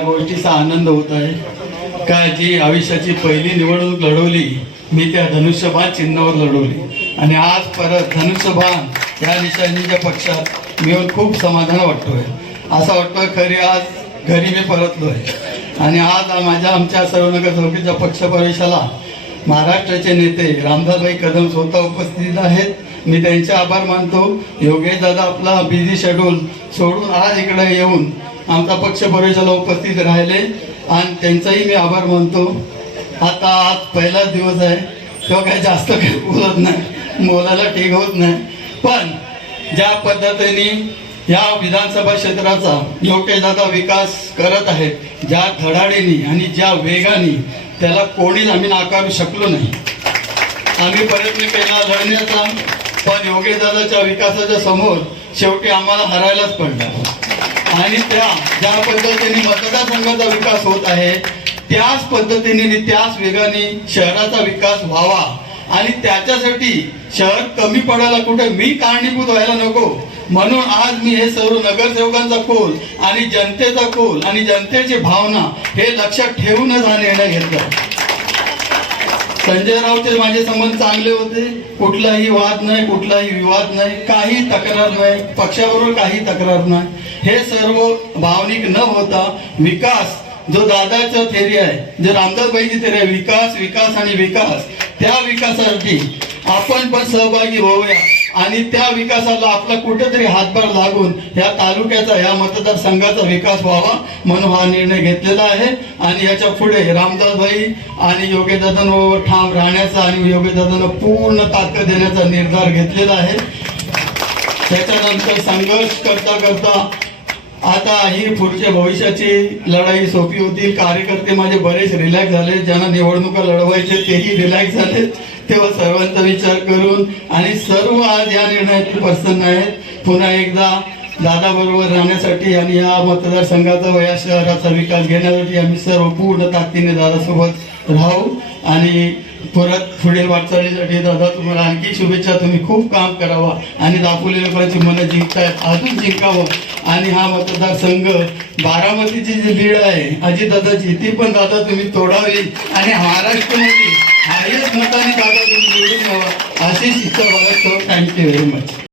गोष्टीचा आनंद होत आहे. का जी आयुष्याची पहिली निवडणूक लढवली मी त्या धनुष्यबाण चिन्हावर लढवली. आणि आज परत धनुष्यबाण या निशाणीच्या पक्षात मिळून खूप समाधान वाटतोय. असं वाटतोय खरी आज घरी मी परतलोय. आणि आज माझ्या आमच्या सर्वनगर चौकीच्या पक्षप्रवेशाला महाराष्ट्राचे नेते रामदासभाई कदम स्वतः उपस्थित आहेत. मी त्यांचे आभार मानतो. योगेश दादा आपला बिझी शेड्यूल सोडून आज इकडे येऊन आमचा पक्ष परिषदेला उपस्थित राहिले आणि त्यांचाही मी आभार मानतो. आता आज पहिलाच दिवस आहे. तेव्हा काही जास्त काही बोलत नाही. बोलायला ठीक होत नाही. पण ज्या पद्धतीने या विधानसभा क्षेत्राचा योग्य दादा विकास करत आहेत ज्या धडाडीने आणि ज्या वेगाने त्याला कोणीच आम्ही नाकारू शकलो नाही. आम्ही प्रयत्न केला लढण्याचा पण योगेशदादाच्या विकासाच्या समोर शेवटी आम्हाला हरायलाच पडला. आणि त्या ज्या पद्धतीने मतदारसंघाचा विकास होत आहे त्याच पद्धतीने त्याच वेगाने शहराचा विकास व्हावा. आणि त्याच्यासाठी शहर कमी पडायला कुठे मी कारणीभूत व्हायला नको. म्हणून आज मी हे सर्व नगरसेवकांचा कोल आणि जनतेचा कोल आणि जनतेची भावना हे लक्षात ठेवूनच हा निर्णय घेतला. संजय रावचे माझे संबंध चांगले होते. कुठलाही वाद नाही कुठलाही विवाद नाही काही तक्रार नाही पक्षाबरोबर काही तक्रार नाही. हे सर्व भावनिक न होता विकास जो दादाचा थेरी आहे जो रामदासबाईची थेरी आहे विकास विकास आणि विकास त्या विकासासाठी आपण पण सहभागी होऊया. आणि त्या विकासाला आपला कुठेतरी हातभार लागून या तालुक्याचा या मतदारसंघाचा विकास व्हावा म्हणून हा निर्णय घेतलेला आहे. आणि याच्यापुढे रामदासभाई आणि योगेदादांवर ठाम राहण्याचा आणि योगेदादांना पूर्ण ताकद देण्याचा निर्धार घेतलेला आहे. त्याच्यानंतर संघर्ष करता करता आता ही पुढच्या भविष्याची लढाई सोपी होतील. कार्यकर्ते माझे बरेच रिलॅक्स झाले. ज्यांना निवडणुका लढवायचे तेही रिलॅक्स झाले. तेव्हा सर्वांचा विचार करून आणि सर्व आज या निर्णयात प्रसन्न आहेत. पुन्हा एकदा दादा बरोबर राहण्यासाठी आणि या मतदारसंघाचा व या शहराचा विकास घेण्यासाठी आम्ही सर्व पूर्ण ताकदीने दादासोबत राहू आणि परत पुढील वाटचालीसाठी दादा तुम्हाला आणखी शुभेच्छा. तुम्ही खूप काम करावा आणि दापोली लोकांची मनं जिंकतायत अजून जिंकावं. आणि हा मतदारसंघ बारामतीची जी लीड आहे अजितदादाची ती पण दादा तुम्ही तोडावी. आणि महाराष्ट्रामध्ये हायस्ट मताने दादा तुम्ही निवडून घ्यावा अशी इच्छा बाळगतो थँक्यू व्हेरी मच.